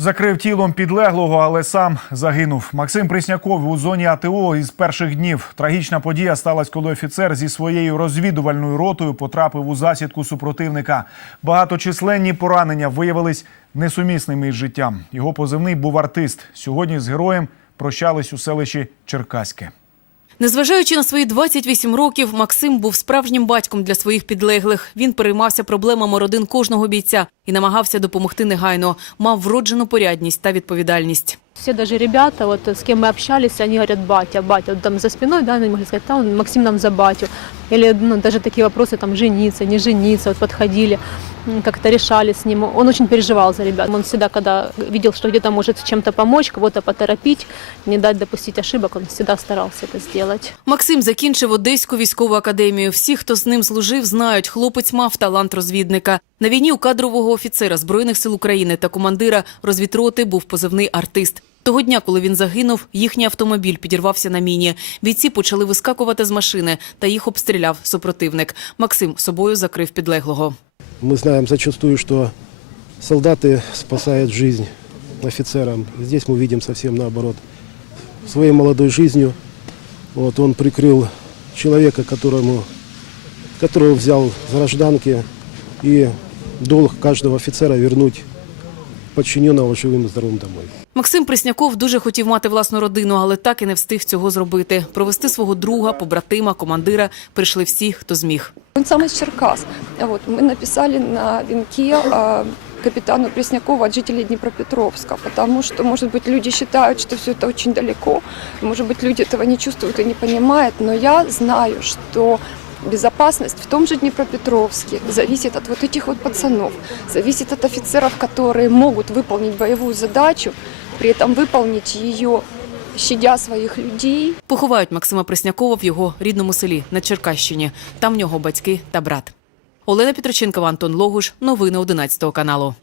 Закрив тілом підлеглого, але сам загинув. Максим Присняков у зоні АТО із перших днів. Трагічна подія сталася, коли офіцер зі своєю розвідувальною ротою потрапив у засідку супротивника. Багаточисленні поранення виявились несумісними із життям. Його позивний був артист. Сьогодні з героєм прощались у селищі Черкаське. Незважаючи на свої 28 років, Максим був справжнім батьком для своїх підлеглих. Він переймався проблемами родин кожного бійця і намагався допомогти негайно. Мав вроджену порядність та відповідальність. Все даже ребята, вот с кем мы общались, они говорят, батя, батя, вот там за спиной, да, они могли сказать, там Максим нам за батю. Или ну, даже такие вопросы, там, жениться, не жениться, вот подходили, м, как-то решали с ним. Он очень переживал за ребят. Он всегда, когда видел, что где-то может чем-то помочь, кого-то поторопить, не дать допустить ошибок, он всегда старался это сделать. Максим закінчив Одеську військову академію. Всі, хто з ним служив, знають, хлопець мав талант розвідника. На війні у кадрового офіцера Збройних сил України та командира розвідроти був позивний артист. Того дня, коли він загинув, їхній автомобіль підірвався на міні. Бійці почали вискакувати з машини, та їх обстріляв супротивник. Максим собою закрив підлеглого. Мы знаем зачастую, что солдаты спасают жизнь офицерам. Здесь мы видим совсем наоборот. Своей молодой жизнью вот, он прикрыл человека, которому, которого взял с гражданки. И долг каждого офицера вернуть подчиненного живым и здоровым домой. Максим Пресняков дуже хотів мати власну родину, але так і не встиг цього зробити. Провести свого друга, побратима, командира прийшли всі, хто зміг. Он сам из Черкас. Вот, мы написали на венке а, капитану Преснякову от жителей Днепропетровска, потому что, может быть, люди считают, что все это очень далеко, может быть, люди этого не чувствуют и не понимают, но я знаю, что безопасность в том же Днепропетровске зависит от вот этих вот пацанов, зависит от офицеров, которые могут выполнить боевую задачу, при этом выполнить ее, щадя своих людей, Поховають Максима Преснякова в його рідному селі на Черкащині. Там в нього батьки та брат. Олена Петроченкова, Антон Логуш. Новини 11 каналу.